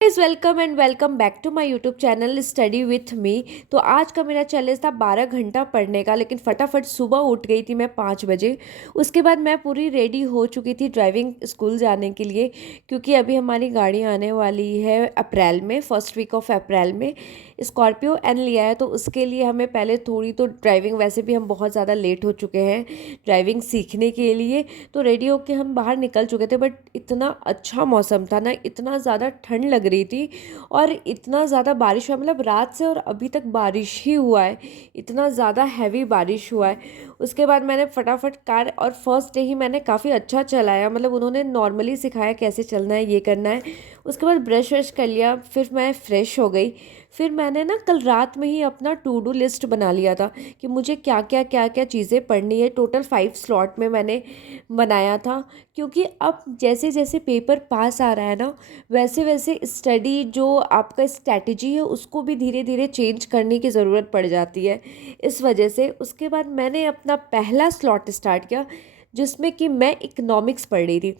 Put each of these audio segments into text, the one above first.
Guys, welcome and welcome back to my YouTube channel study with me. तो आज का मेरा चैलेंज था 12 घंटा पढ़ने का, लेकिन फटाफट सुबह उठ गई थी मैं 5 बजे। उसके बाद मैं पूरी रेडी हो चुकी थी ड्राइविंग स्कूल जाने के लिए, क्योंकि अभी हमारी गाड़ी आने वाली है अप्रैल में, फर्स्ट वीक ऑफ अप्रैल में। स्कॉर्पियो एन लिया है, तो उसके लिए हमें पहले थोड़ी तो ड्राइविंग, वैसे भी हम बहुत ज़्यादा लेट हो चुके हैं ड्राइविंग सीखने के लिए। तो रेडी होके हम बाहर निकल चुके थे, बट इतना अच्छा मौसम था ना, इतना ज़्यादा ठंड लग रही थी और इतना ज़्यादा बारिश हुआ, मतलब रात से और अभी तक बारिश ही हुआ है, इतना ज़्यादा हैवी बारिश हुआ है। उसके बाद मैंने फटाफट कार, और फर्स्ट डे ही मैंने काफ़ी अच्छा चलाया, मतलब उन्होंने नॉर्मली सिखाया कैसे चलना है, ये करना है। उसके बाद ब्रश व्रश कर लिया, फिर मैं फ़्रेश हो गई। फिर मैंने ना कल रात में ही अपना टू डू लिस्ट बना लिया था कि मुझे क्या क्या चीज़ें पढ़नी है। टोटल 5 स्लॉट में मैंने बनाया था, क्योंकि अब जैसे जैसे पेपर पास आ रहा है ना, वैसे वैसे स्टडी जो आपका स्ट्रैटेजी है उसको भी धीरे धीरे चेंज करने की ज़रूरत पड़ जाती है। इस वजह से उसके बाद मैंने अपना पहला स्लॉट स्टार्ट किया, जिसमें कि मैं इकोनॉमिक्स पढ़ रही थी।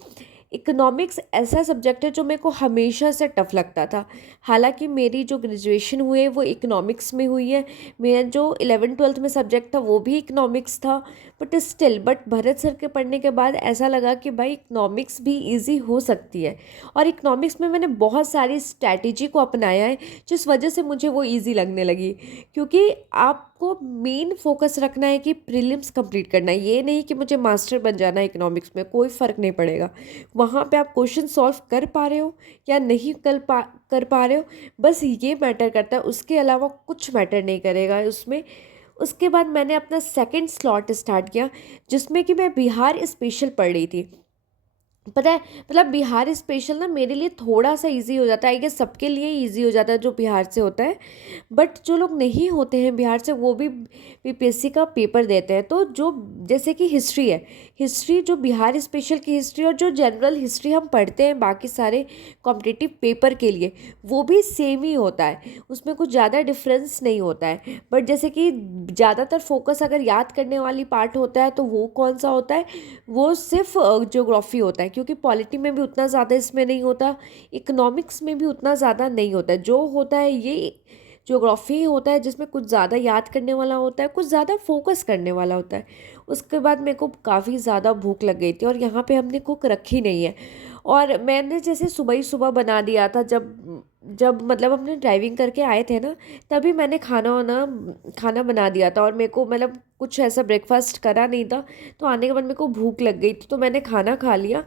इकोनॉमिक्स ऐसा सब्जेक्ट है जो मेरे को हमेशा से टफ लगता था। हालांकि मेरी जो ग्रेजुएशन हुई है वो इकोनॉमिक्स में हुई है, मेरा जो 11वीं 12वीं में सब्जेक्ट था वो भी इकोनॉमिक्स था। बट भरत सर के पढ़ने के बाद ऐसा लगा कि भाई इकोनॉमिक्स भी इजी हो सकती है। और इकोनॉमिक्स में मैंने बहुत सारी स्ट्रैटेजी को अपनाया है, जिस वजह से मुझे वो इजी लगने लगी। क्योंकि आपको मेन फोकस रखना है कि प्रीलिम्स कंप्लीट करना है, ये नहीं कि मुझे मास्टर बन जाना है इकोनॉमिक्स में, कोई फ़र्क नहीं पड़ेगा। वहाँ पे आप क्वेश्चन सॉल्व कर पा रहे हो या नहीं कर पा रहे हो, बस ये मैटर करता है, उसके अलावा कुछ मैटर नहीं करेगा उसमें। उसके बाद मैंने अपना सेकंड स्लॉट स्टार्ट किया, जिसमें कि मैं बिहार स्पेशल पढ़ रही थी। पता है, मतलब बिहार स्पेशल ना मेरे लिए थोड़ा सा इजी हो जाता है, आई गेस सबके लिए इजी हो जाता है जो बिहार से होता है। बट जो लोग नहीं होते हैं बिहार से, वो भी बीपीएससी का पेपर देते हैं। तो जो, जैसे कि हिस्ट्री है, हिस्ट्री जो बिहार स्पेशल की हिस्ट्री और जो जनरल हिस्ट्री हम पढ़ते हैं बाकी सारे कॉम्पिटिटिव पेपर के लिए, वो भी सेम ही होता है, उसमें कुछ ज़्यादा डिफरेंस नहीं होता है। बट जैसे कि ज़्यादातर फोकस अगर याद करने वाली पार्ट होता है, तो वो कौन सा होता है, वो सिर्फ ज्योग्राफी होता है, क्योंकि पॉलिटी में भी उतना ज़्यादा इसमें नहीं होता, इकोनॉमिक्स में भी उतना ज़्यादा नहीं होता है। जो होता है ये ज्योग्राफी होता है, जिसमें कुछ ज़्यादा याद करने वाला होता है, कुछ ज़्यादा फोकस करने वाला होता है। उसके बाद मेरे को काफ़ी ज़्यादा भूख लग गई थी, और यहाँ पे हमने कुक रखी नहीं है, और मैंने जैसे सुबह ही सुबह बना दिया था, जब जब मतलब हमने ड्राइविंग करके आए थे ना, तभी मैंने खाना बना दिया था। और मेरे को मतलब कुछ ऐसा ब्रेकफास्ट करा नहीं था, तो आने के बाद मेरे को भूख लग गई थी, तो मैंने खाना खा लिया।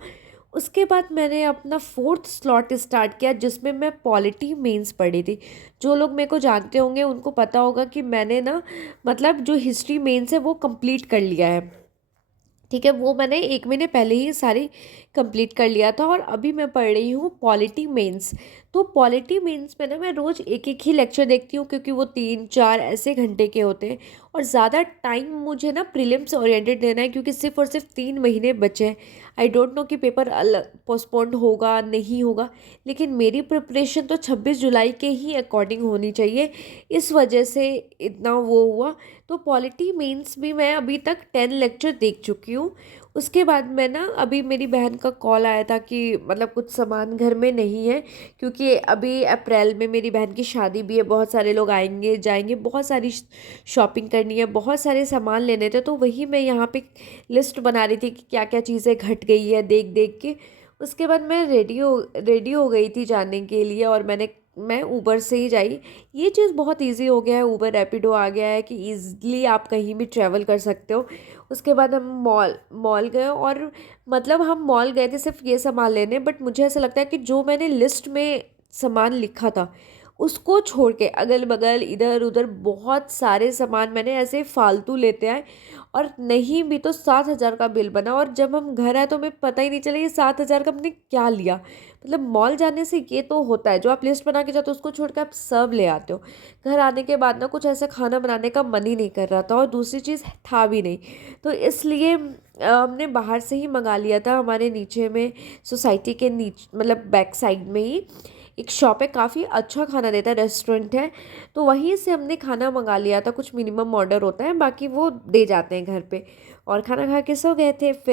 उसके बाद मैंने अपना फोर्थ स्लॉट स्टार्ट किया, जिसमें मैं पॉलिटी मेंस पढ़ी थी। जो लोग मेरे को जानते होंगे उनको पता होगा कि मैंने ना, मतलब जो हिस्ट्री मेंस है वो कंप्लीट कर लिया है। ठीक है, वो मैंने 1 महीने पहले ही सारी कंप्लीट कर लिया था, और अभी मैं पढ़ रही हूँ पॉलिटी मेंस। तो पॉलिटी मेंस में ना मैं रोज़ एक एक ही लेक्चर देखती हूँ, क्योंकि वो 3 4 ऐसे घंटे के होते हैं। और ज़्यादा टाइम मुझे ना प्रीलिम्स ओरिएंटेड देना है, क्योंकि सिर्फ और सिर्फ 3 महीने बचे हैं। आई डोंट नो कि पेपर अलग पोस्टपोन्ड होगा नहीं होगा, लेकिन मेरी प्रिपरेशन तो 26 जुलाई के ही अकॉर्डिंग होनी चाहिए। इस वजह से इतना वो हुआ। तो पॉलिटी मेंस भी मैं अभी तक 10 लेक्चर देख चुकी हूँ। उसके बाद मैं ना, अभी मेरी बहन का कॉल आया था कि मतलब कुछ सामान घर में नहीं है, क्योंकि अभी अप्रैल में मेरी बहन की शादी भी है, बहुत सारे लोग आएंगे जाएंगे, बहुत सारी शॉपिंग करनी है, बहुत सारे सामान लेने थे। तो वही मैं यहाँ पे लिस्ट बना रही थी कि क्या क्या चीज़ें घट गई है देख देख के। उसके बाद मैं रेडी हो गई थी जाने के लिए, और मैं ऊबर से ही जाई। ये चीज़ बहुत इजी हो गया है, ऊबर रैपिडो आ गया है कि ईज़िली आप कहीं भी ट्रैवल कर सकते हो। उसके बाद हम मॉल मॉल गए, और मतलब हम मॉल गए थे सिर्फ ये सामान लेने, बट मुझे ऐसा लगता है कि जो मैंने लिस्ट में सामान लिखा था, उसको छोड़ के अगल बगल इधर उधर बहुत सारे सामान मैंने ऐसे फालतू लेते आए, और नहीं भी तो 7,000 का बिल बना। और जब हम घर आए तो हमें पता ही नहीं चला ये 7,000 का हमने क्या लिया। मतलब मॉल जाने से ये तो होता है, जो आप लिस्ट बना के जाते हो उसको छोड़ के आप सब ले आते हो। घर आने के बाद ना कुछ ऐसा खाना बनाने का मन ही नहीं कर रहा था, और दूसरी चीज़ था भी नहीं, तो इसलिए हमने बाहर से ही मंगा लिया था। हमारे नीचे में सोसाइटी के नीचे, मतलब बैक साइड में ही एक शॉप है, काफ़ी अच्छा खाना देता है, रेस्टोरेंट है। तो वहीं से हमने खाना मंगा लिया था, कुछ मिनिमम ऑर्डर होता है, बाकी वो दे जाते हैं घर पे। और खाना खा के सो गए थे फिर।